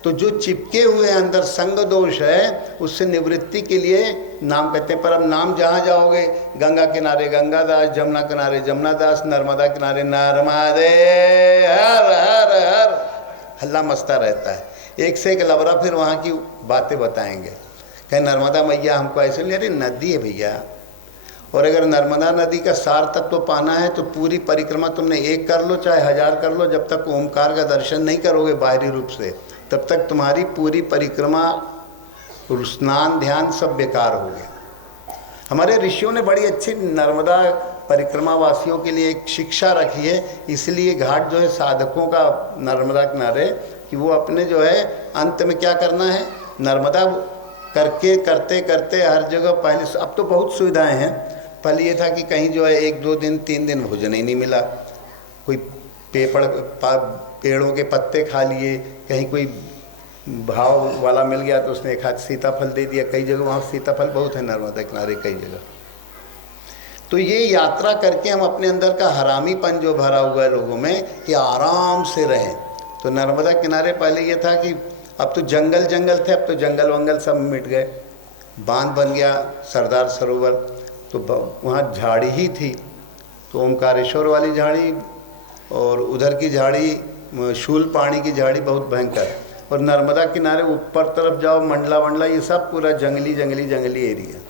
तो जो चिपके हुए अंदर संग दोष है उससे निवृत्ति के लिए नाम कहते हैं। पर अब नाम जहाँ जाओगे, गंगा किनारे गंगादास, जमुना किनारे जमुनादास, नर्मदा किनारे नर्मदे, हर हर हर हल्ला मचता रहता है। एक से एक लवरा फिर वहाँ की बातें बताएंगे, कहीं नर्मदा मैया हमको ऐसे नहीं, अरे नदी है भैया। और अगर नर्मदा नदी का सार तत्व पाना है तो पूरी परिक्रमा तुमने एक कर लो चाहे 1000 कर लो, जब तक ओमकार का दर्शन नहीं करोगे बाहरी रूप से तब तक तुम्हारी पूरी परिक्रमा, स्नान ध्यान सब बेकार हो गया। हमारे ऋषियों ने बड़ी अच्छी नर्मदा परिक्रमा वासियों के लिए एक शिक्षा रखी है, इसलिए घाट जो है साधकों का नर्मदा किनारे, कि वो अपने जो है अंत में क्या करना है, नर्मदा करके करते करते हर जगह, पहले अब तो बहुत सुविधाएं हैं, पहले ये था कि कहीं जो है 1 2 दिन 3 दिन भोजन ही नहीं मिला, कोई पेड़ों के पत्ते खा लिए, कहीं कोई भाव वाला मिल गया तो उसने एक हाथ सीताफल दे दिया। कई जगह वहाँ सीताफल बहुत है नर्मदा किनारे कई जगह। तो ये यात्रा करके हम अपने अंदर का हरामीपन जो भरा हुआ है लोगों में कि आराम से रहें। तो नर्मदा किनारे पहले ये था कि अब तो जंगल जंगल थे, अब तो जंगल वंगल सब मिट गए, बांध बन गया सरदार सरोवर, तो वहाँ झाड़ी ही थी। तो ओमकारेश्वर वाली झाड़ी और उधर की झाड़ी शूलपाणी की झाड़ी बहुत भयंकर, और नर्मदा किनारे ऊपर तरफ जाओ मंडला वंडला, ये सब पूरा जंगली जंगली जंगली एरिया।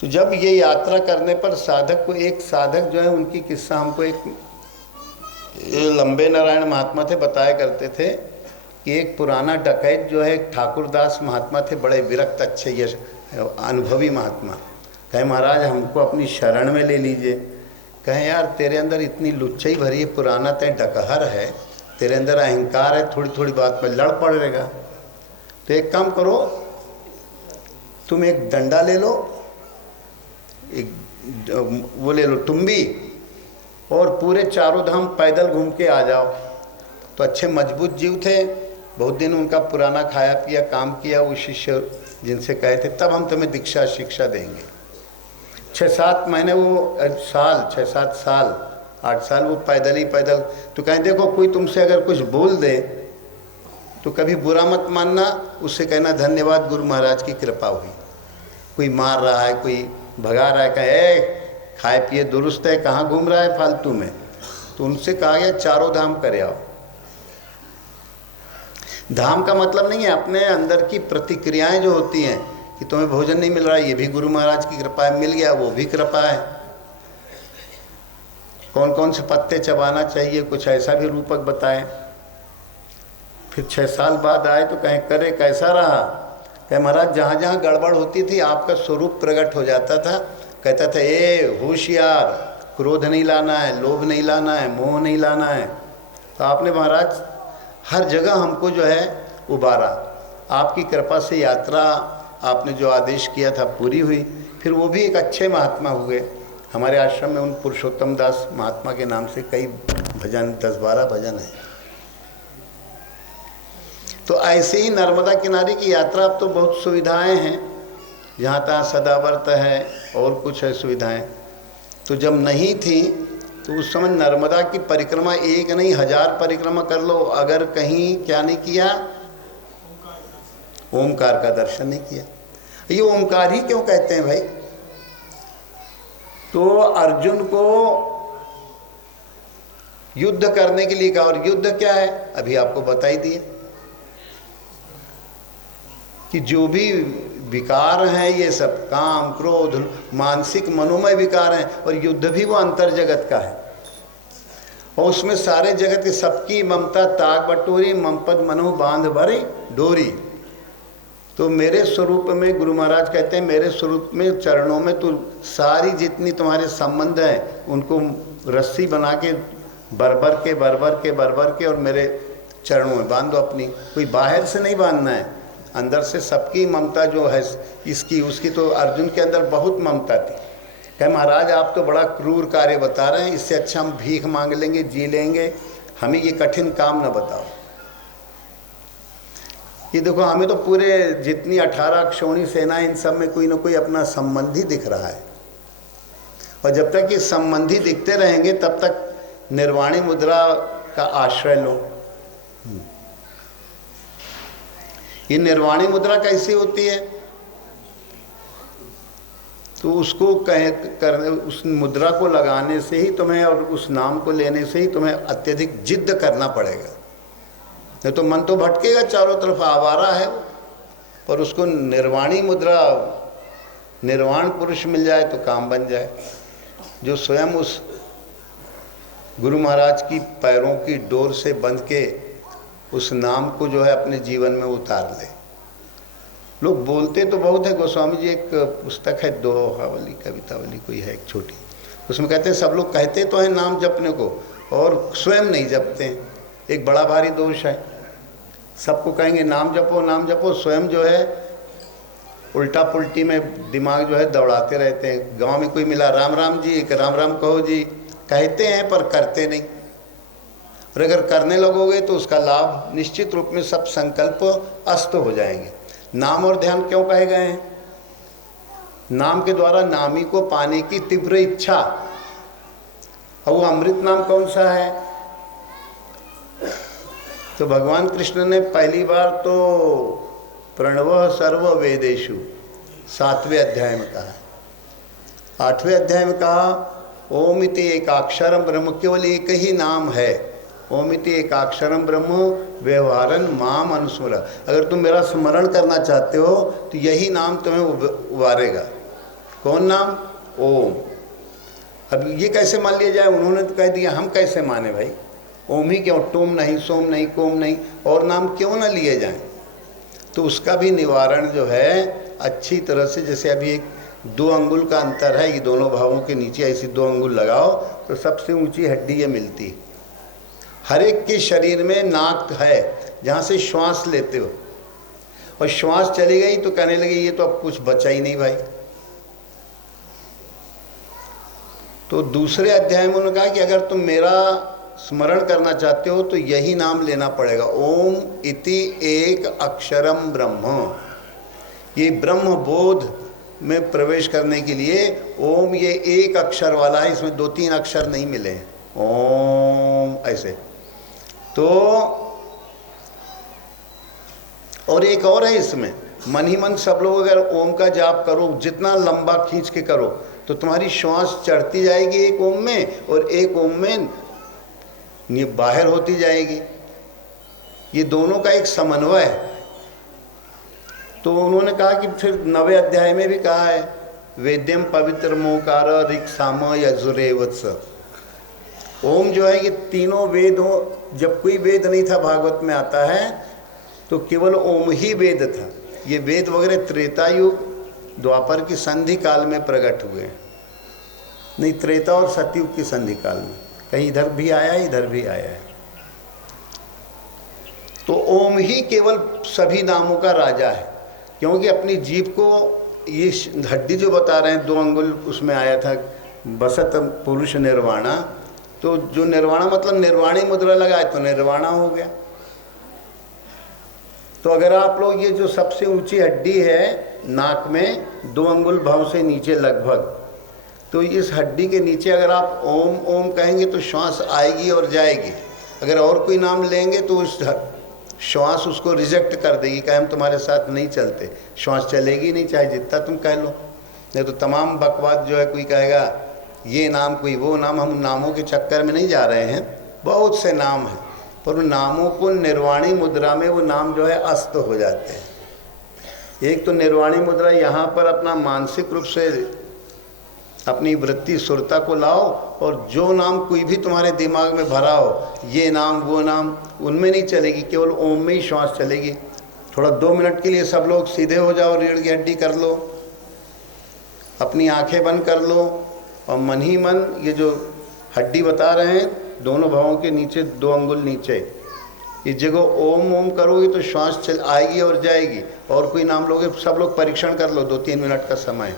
तो जब ये यात्रा करने पर साधक को, एक साधक जो है उनकी किस्सा हमको एक लंबे नारायण महात्मा थे बताया करते थे कि एक पुराना डकैत जो है ठाकुरदास महात्मा थे, बड़े विरक्त अच्छे यश अनुभवी महात्मा, कहे महाराज हमको अपनी शरण में ले लीजिए। कहें यार तेरे अंदर इतनी लुच्चाई भरी है, पुराना तय डकहर है, तेरे अंदर अहंकार है, थोड़ी थोड़ी बात पर लड़ पड़ेगा। तो एक काम करो, तुम एक डंडा ले लो, एक वो ले लो टुम्बी, और पूरे चारों धाम पैदल घूम के आ जाओ। तो अच्छे मजबूत जीव थे, बहुत दिन उनका पुराना खाया पिया काम किया, वो शिष्य जिनसे कहे थे तब हम तुम्हें दीक्षा शिक्षा देंगे। 6-7 महीने वो साल 6-7 साल 8 साल वो पैदल ही पैदल। तो कहें देखो कोई तुमसे अगर कुछ बोल दे तो कभी बुरा मत मानना, उससे कहना धन्यवाद गुरु महाराज की कृपा हुई। कोई मार रहा है, कोई भगा रहा है, कहे खाए पिए दुरुस्त है, कहाँ घूम रहा है फालतू में। तो उनसे कहा गया चारों धाम करे आओ। धाम का मतलब नहीं है अपने अंदर की प्रतिक्रियाएं जो होती हैं कि तुम्हें भोजन नहीं मिल रहा है, ये भी गुरु महाराज की कृपा है, मिल गया वो भी कृपा है। कौन कौन से पत्ते चबाना चाहिए, कुछ ऐसा भी रूपक बताए। फिर 6 साल बाद आए तो कहें करे कैसा रहा, कहे महाराज जहाँ जहाँ गड़बड़ होती थी आपका स्वरूप प्रकट हो जाता था। कहता था ए होशियार, क्रोध नहीं लाना है, लोभ नहीं लाना है, मोह नहीं लाना है। तो आपने महाराज हर जगह हमको जो है उबारा, आपकी कृपा से यात्रा आपने जो आदेश किया था पूरी हुई। फिर वो भी एक अच्छे महात्मा हुए। हमारे आश्रम में उन पुरुषोत्तम दास महात्मा के नाम से कई भजन 10-12 भजन हैं। तो ऐसे ही नर्मदा किनारे की यात्रा, अब तो बहुत सुविधाएं हैं, जहाँ तहाँ सदावर्त है और कुछ है सुविधाएं। तो जब नहीं थी तो उस समय नर्मदा की परिक्रमा एक नहीं 1000 परिक्रमा कर लो, अगर कहीं क्या नहीं किया, ओमकार का दर्शन नहीं किया। ये ओमकार ही क्यों कहते हैं भाई? तो अर्जुन को युद्ध करने के लिए कहा, और युद्ध क्या है अभी आपको बता ही दिए कि जो भी विकार हैं ये सब काम क्रोध मानसिक मनोमय विकार हैं, और युद्ध भी वो अंतर जगत का है, और उसमें सारे जगत की सबकी ममता ताक बटोरी, ममपद मनो बांध भरी डोरी। तो मेरे स्वरूप में गुरु महाराज कहते हैं, मेरे स्वरूप में चरणों में तो सारी जितनी तुम्हारे संबंध हैं उनको रस्सी बना के बरबर के और मेरे चरणों में बांध दो अपनी। कोई बाहर से नहीं बांधना है, अंदर से सबकी ममता जो है इसकी उसकी। तो अर्जुन के अंदर बहुत ममता थी। कहे महाराज आप तो बड़ा क्रूर कार्य बता रहे हैं, इससे अच्छा हम भीख मांग लेंगे, जी लेंगे, हमें ये कठिन काम न बताओ। ये देखो हमें तो पूरे जितनी 18 क्षोणी सेना, इन सब में कोई ना कोई अपना संबंधी दिख रहा है, और जब तक ये संबंधी दिखते रहेंगे तब तक निर्वाणी मुद्रा का आश्रय लो। ये निर्वाणी मुद्रा कैसी होती है? तो उसको करने, उस मुद्रा को लगाने से ही तुम्हें और उस नाम को लेने से ही तुम्हें अत्यधिक जिद्द करना पड़ेगा, नहीं तो मन तो भटकेगा, चारों तरफ आवारा है। पर उसको निर्वाणी मुद्रा, निर्वाण पुरुष मिल जाए तो काम बन जाए, जो स्वयं उस गुरु महाराज की पैरों की डोर से बंध के उस नाम को जो है अपने जीवन में उतार ले। लोग बोलते तो बहुत है। गोस्वामी जी एक पुस्तक है, दोहावली कवितावली कोई है एक छोटी, उसमें कहते हैं सब लोग कहते तो हैं नाम जपने को और स्वयं नहीं जपते हैं। एक बड़ा भारी दोष है। सबको कहेंगे नाम जपो नाम जपो, स्वयं जो है उल्टा पुल्टी में दिमाग जो है दौड़ाते रहते हैं। गांव में कोई मिला, राम राम जी, राम राम कहो जी, कहते हैं पर करते नहीं। और अगर करने लगोगे तो उसका लाभ निश्चित रूप में सब संकल्प अस्त हो जाएंगे। नाम और ध्यान क्यों कहे गए हैं? नाम के द्वारा नामी को पाने की तीव्र इच्छा। और वो अमृत नाम कौन सा है? तो भगवान कृष्ण ने पहली बार तो प्रणवः सर्व वेदेषु 7वें अध्याय में कहा। 8वें अध्याय में कहा ओम इति एकाक्षरम ब्रह्म, केवल एक ही नाम है। ओम इति एकाक्षरम ब्रह्म व्यवहारन माम अनुस्मर। अगर तुम मेरा स्मरण करना चाहते हो तो यही नाम तुम्हें उबारेगा। कौन नाम? ओम। अब ये कैसे मान लिया जाए? उन्होंने तो कह दिया, हम कैसे माने भाई? ओम ही क्यों? टोम नहीं, सोम नहीं, कोम नहीं, और नाम क्यों ना लिए जाएं? तो उसका भी निवारण जो है अच्छी तरह से, जैसे अभी एक 2 अंगुल का अंतर है, ये दोनों भावों के नीचे ऐसी 2 अंगुल लगाओ तो सबसे ऊंची हड्डी ये मिलती है। हर एक के शरीर में नाक है जहाँ से श्वास लेते हो, और श्वास चली गई तो कहने लगे ये तो अब कुछ बचा ही नहीं भाई। तो दूसरे अध्याय में उन्होंने कहा कि अगर तुम मेरा स्मरण करना चाहते हो तो यही नाम लेना पड़ेगा। ओम इति एक अक्षरम ब्रह्म। ये ब्रह्म बोध में प्रवेश करने के लिए ओम ये एक अक्षर वाला है, इसमें 2-3 अक्षर नहीं मिले हैं। ओम ऐसे तो, और एक और है इसमें, मन ही मन सब लोग अगर ओम का जाप करो, जितना लंबा खींच के करो तो तुम्हारी श्वास चढ़ती जाएगी एक ओम में, और एक ओम में ये बाहर होती जाएगी। ये दोनों का एक समन्वय है। तो उन्होंने कहा कि फिर 9वें अध्याय में भी कहा है वेद्यम पवित्र मोकार ऋक् साम यजुरेवत्स। ओम जो है ये तीनों वेद हो। जब कोई वेद नहीं था, भागवत में आता है, तो केवल ओम ही वेद था। ये वेद वगैरह त्रेता युग द्वापर की संधि काल में प्रकट हुए हैं, नहीं त्रेता और सतयुग की संधि काल में। कहीं इधर भी आया है, इधर भी आया है। तो ओम ही केवल सभी नामों का राजा है, क्योंकि अपनी जीभ को ये हड्डी जो बता रहे हैं 2 अंगुल, उसमें आया था बसत पुरुष निर्वाणा। तो जो निर्वाणा मतलब निर्वाणी मुद्रा लगाए तो निर्वाणा हो गया। तो अगर आप लोग ये जो सबसे ऊंची हड्डी है नाक में 2 अंगुल भाव से नीचे लगभग, तो इस हड्डी के नीचे अगर आप ओम ओम कहेंगे तो श्वास आएगी और जाएगी। अगर और कोई नाम लेंगे तो उस श्वास उसको रिजेक्ट कर देगी, कहे हम तुम्हारे साथ नहीं चलते। श्वास चलेगी नहीं, चाहे जितना तुम कह लो। नहीं तो तमाम बकवास जो है, कोई कहेगा ये नाम, कोई वो नाम। हम नामों के चक्कर में नहीं जा रहे हैं, बहुत से नाम हैं, पर उन नामों को निर्वाणी मुद्रा में वो नाम जो है अस्त हो जाते हैं। एक तो निर्वाणी मुद्रा यहाँ पर अपना मानसिक रूप से अपनी वृत्ति सुरता को लाओ, और जो नाम कोई भी तुम्हारे दिमाग में भरा हो, ये नाम वो नाम, उनमें नहीं चलेगी, केवल ओम में ही श्वास चलेगी। थोड़ा 2 मिनट के लिए सब लोग सीधे हो जाओ, रीढ़ की हड्डी कर लो, अपनी आंखें बंद कर लो, और मन ही मन ये जो हड्डी बता रहे हैं दोनों भावों के नीचे 2 अंगुल नीचे, इस जगह ओम ओम करोगे तो श्वास चल आएगी और जाएगी। और कोई नाम लोगे, सब लोग परीक्षण कर लो, 2-3 मिनट का समय।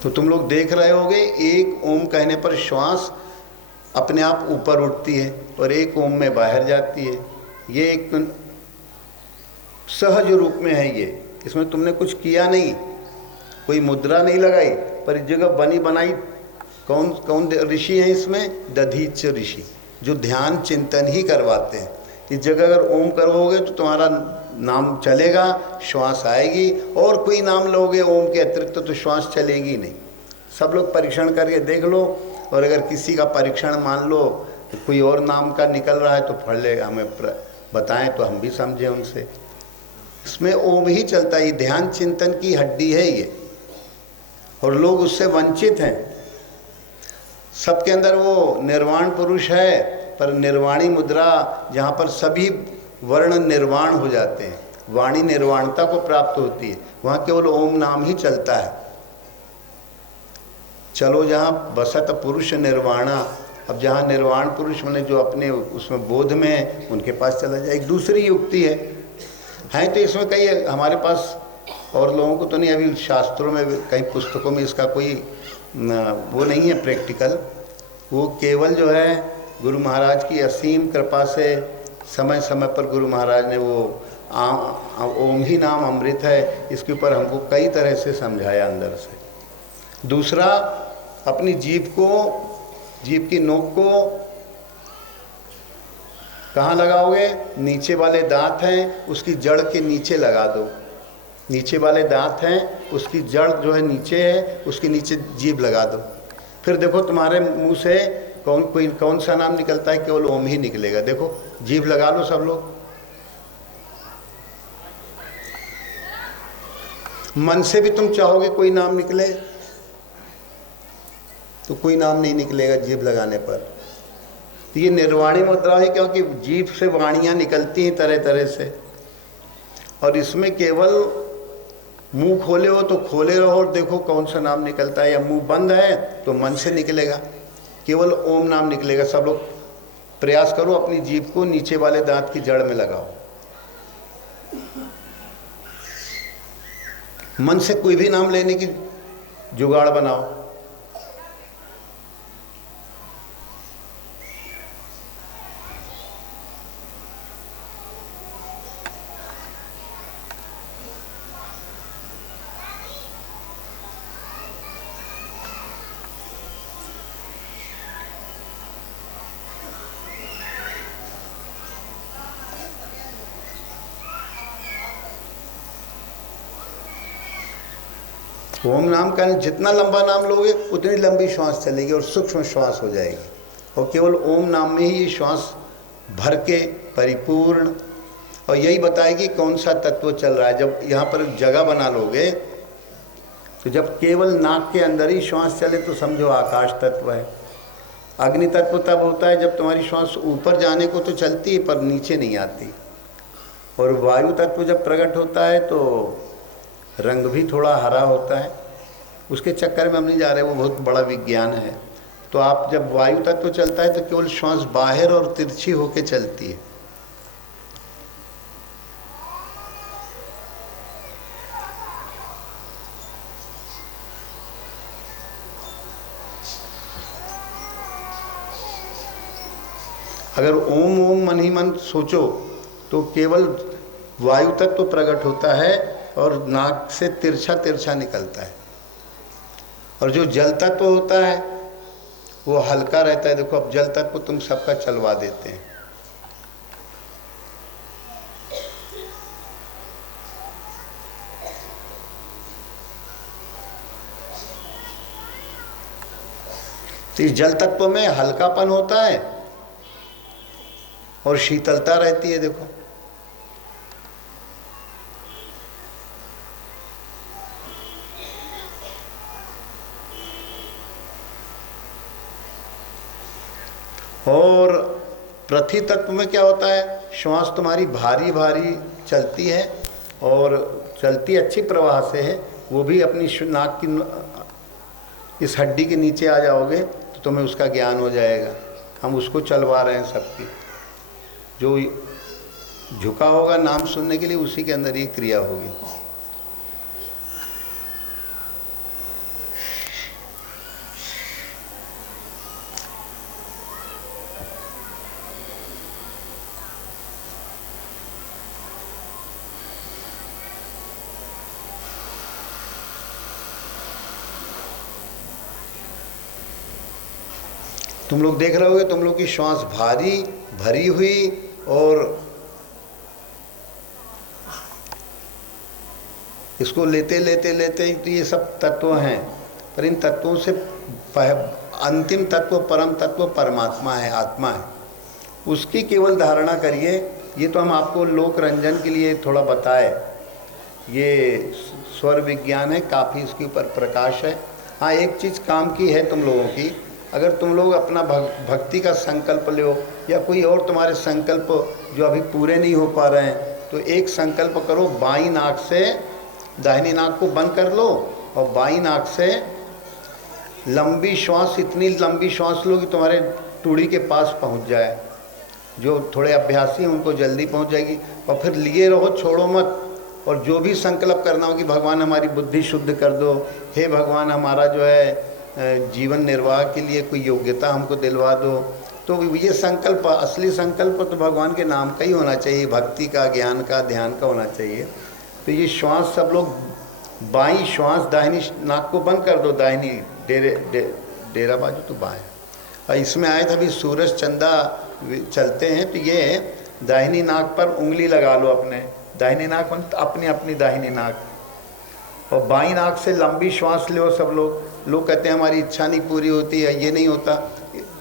तो तुम लोग देख रहे होगे एक ओम कहने पर श्वास अपने आप ऊपर उठती है और एक ओम में बाहर जाती है। ये एक सहज रूप में है ये, इसमें तुमने कुछ किया नहीं, कोई मुद्रा नहीं लगाई, पर इस जगह बनी बनाई कौन कौन ऋषि हैं इसमें? दधीच ऋषि, जो ध्यान चिंतन ही करवाते हैं। इस जगह अगर ओम करोगे तो तुम्हारा नाम चलेगा, श्वास आएगी, और कोई नाम लोगे ओम के अतिरिक्त तो श्वास चलेगी नहीं। सब लोग परीक्षण करके देख लो, और अगर किसी का परीक्षण मान लो कोई और नाम का निकल रहा है तो फड़ ले, हमें बताएं तो हम भी समझें उनसे। इसमें ओम ही चलता है, ध्यान चिंतन की हड्डी है ये, और लोग उससे वंचित हैं। सबके अंदर वो निर्वाण पुरुष है, पर निर्वाणी मुद्रा जहाँ पर सभी वर्ण निर्वाण हो जाते हैं, वाणी निर्वाणता को प्राप्त होती है, वहाँ केवल ओम नाम ही चलता है। चलो जहाँ बसत पुरुष निर्वाणा, अब जहाँ निर्वाण पुरुष मैंने जो अपने उसमें बोध में है उनके पास चला जाए। एक दूसरी युक्ति है तो इसमें कई हमारे पास और लोगों को तो नहीं, अभी शास्त्रों में कई पुस्तकों में इसका कोई वो नहीं है प्रैक्टिकल। वो केवल जो है गुरु महाराज की असीम कृपा से समय समय पर गुरु महाराज ने वो ओम ही नाम अमृत है, इसके ऊपर हमको कई तरह से समझाया अंदर से। दूसरा, अपनी जीभ की नोक को कहाँ लगाओगे? नीचे वाले दांत हैं उसकी जड़ के नीचे लगा दो। नीचे वाले दांत हैं उसकी जड़ जो है नीचे है, उसके नीचे जीभ लगा दो। फिर देखो तुम्हारे मुंह से कौन सा नाम निकलता है? केवल ओम ही निकलेगा। देखो जीभ लगा लो सब लोग। मन से भी तुम चाहोगे कोई नाम निकले तो कोई नाम नहीं निकलेगा जीभ लगाने पर। तो ये निर्वाणी मुद्रा है, क्योंकि जीभ से वाणियाँ निकलती हैं तरह तरह से, और इसमें केवल मुंह खोले हो तो खोले रहो और देखो कौन सा नाम निकलता है, या मुंह बंद है तो मन से निकलेगा, केवल ओम नाम निकलेगा। सब लोग प्रयास करो, अपनी जीभ को नीचे वाले दांत की जड़ में लगाओ। मन से कोई भी नाम लेने की जुगाड़ बनाओ। ओम नाम का जितना लंबा नाम लोगे उतनी लंबी श्वास चलेगी और सूक्ष्म श्वास हो जाएगी, और केवल ओम नाम में ही ये श्वास भर के परिपूर्ण, और यही बताएगी कौन सा तत्व चल रहा है। जब यहाँ पर जगह बना लोगे तो जब केवल नाक के अंदर ही श्वास चले तो समझो आकाश तत्व है। अग्नि तत्व तब होता है जब तुम्हारी श्वास ऊपर जाने को तो चलती है पर नीचे नहीं आती, और वायु तत्व जब प्रकट होता है तो रंग भी थोड़ा हरा होता है। उसके चक्कर में हम नहीं जा रहे, वो बहुत बड़ा विज्ञान है। तो आप जब वायु तत्व चलता है तो केवल श्वास बाहर और तिरछी होके चलती है। अगर ओम ओम मन ही मन सोचो तो केवल वायु तत्व प्रकट होता है और नाक से तिरछा तिरछा निकलता है, और जो जल तत्व होता है वो हल्का रहता है। देखो अब जल तत्व तुम सबका चलवा देते हैं। तो इस जल तत्व में हल्कापन होता है और शीतलता रहती है। देखो और पृथ्वी तत्व में क्या होता है? श्वास तुम्हारी भारी भारी चलती है और चलती अच्छी प्रवाह से है, वो भी अपनी नाक की इस हड्डी के नीचे आ जाओगे तो तुम्हें उसका ज्ञान हो जाएगा। हम उसको चलवा रहे हैं सबकी। जो झुका होगा नाम सुनने के लिए उसी के अंदर ये क्रिया होगी। तुम लोग देख रहे होगे, तुम लोग की श्वास भारी भरी हुई और इसको लेते लेते लेते तो ये सब तत्व हैं, पर इन तत्वों से अंतिम तत्व परम तत्व परमात्मा है, आत्मा है, उसकी केवल धारणा करिए। ये तो हम आपको लोक रंजन के लिए थोड़ा बताए, ये स्वर विज्ञान है, काफ़ी इसके ऊपर प्रकाश है। हाँ, एक चीज़ काम की है तुम लोगों की, अगर तुम लोग अपना भक्ति का संकल्प लो या कोई और तुम्हारे संकल्प जो अभी पूरे नहीं हो पा रहे हैं, तो एक संकल्प करो, बाईं नाक से दाहिनी नाक को बंद कर लो और बाईं नाक से लंबी श्वास, इतनी लंबी श्वास लो कि तुम्हारे टूड़ी के पास पहुंच जाए। जो थोड़े अभ्यासी हैं उनको जल्दी पहुंच जाएगी। और फिर लिए रहो, छोड़ो मत। और जो भी संकल्प करना हो कि भगवान हमारी बुद्धि शुद्ध कर दो, हे भगवान हमारा जो है जीवन निर्वाह के लिए कोई योग्यता हमको दिलवा दो, तो ये संकल्प, असली संकल्प तो भगवान के नाम का ही होना चाहिए, भक्ति का, ज्ञान का, ध्यान का होना चाहिए। तो ये श्वास सब लोग, बाईं श्वास दाहिनी नाक को बंद कर दो, दाहिनी डेरा बाजू तो बाएं। और इसमें आए थे अभी सूरज चंदा चलते हैं, तो ये दाहिनी नाक पर उंगली लगा लो, अपने दाहिनी नाक पर अपनी अपनी दाहिनी नाक, और बाईं नाक से लंबी श्वास लो सब लोग। लोग कहते हैं हमारी इच्छा नहीं पूरी होती है, ये नहीं होता,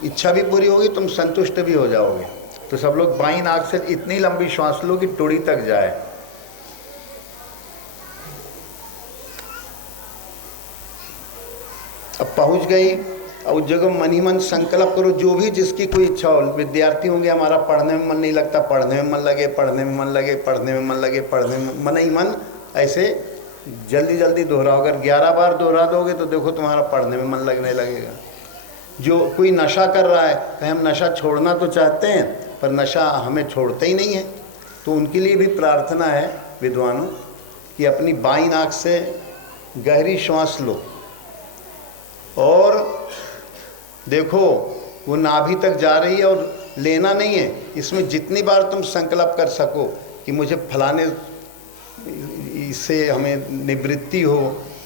इच्छा भी पूरी होगी, तुम संतुष्ट भी हो जाओगे। तो सब लोग बाईं नाक से इतनी लंबी श्वास लो कि टुड़ी तक जाए। अब पहुंच गई, और उस जगह मन ही मन संकल्प करो, जो भी जिसकी कोई इच्छा हो। विद्यार्थी होंगे, हमारा पढ़ने में मन नहीं लगता, पढ़ने में मन लगे, पढ़ने में मन लगे, पढ़ने में मन लगे, पढ़ने में मन ही मन, ऐसे जल्दी जल्दी दोहराओ। अगर 11 बार दोहरा दोगे तो देखो तुम्हारा पढ़ने में मन लगने लगेगा। जो कोई नशा कर रहा है, कहीं हम नशा छोड़ना तो चाहते हैं पर नशा हमें छोड़ते ही नहीं है, तो उनके लिए भी प्रार्थना है विद्वानों कि अपनी बाईं नाक से गहरी श्वास लो और देखो वो नाभि तक जा रही है, और लेना नहीं है, इसमें जितनी बार तुम संकल्प कर सको कि मुझे फलाने इससे हमें निवृत्ति हो,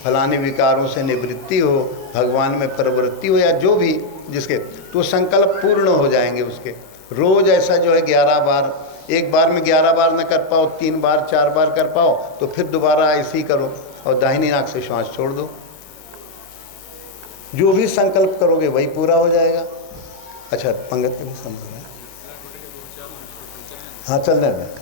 फलाने विकारों से निवृत्ति हो, भगवान में प्रवृत्ति हो, या जो भी जिसके, तो संकल्प पूर्ण हो जाएंगे उसके। रोज़ ऐसा जो है 11 बार, एक बार में 11 बार न कर पाओ, 3 बार 4 बार कर पाओ तो फिर दोबारा ऐसे ही करो, और दाहिनी नाक से श्वास छोड़ दो। जो भी संकल्प करोगे वही पूरा हो जाएगा। अच्छा, पंगत के भी समझ रहे हैं? हाँ, चल रहा है।